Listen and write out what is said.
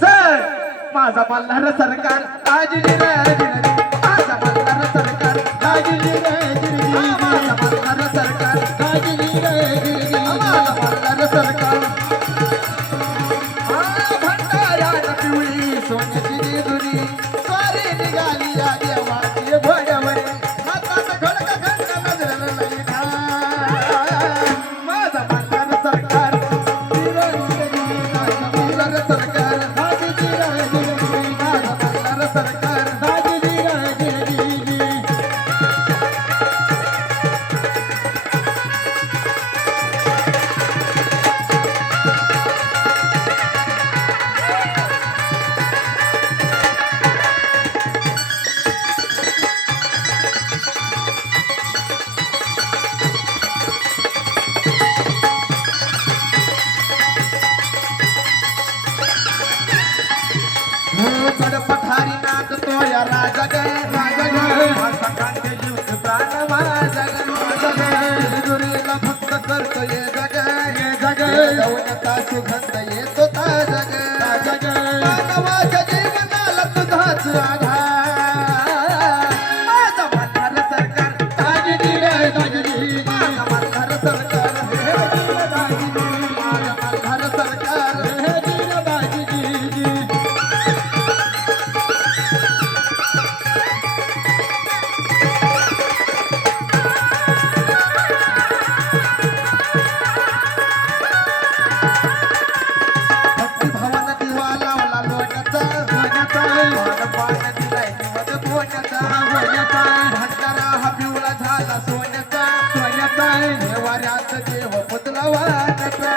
Sir माझा मल्हार सरकार राजजी राजजी माझा मल्हार सारी निघाली आली राजा ग राजा ग सकाळचे जीव प्राण माझा गुरुला भक्त करतो ये जग ये जग. सुगंध येतो ताजा ग ताजा ग मानवाच्या सोनका सोनता देव पुतला वाटता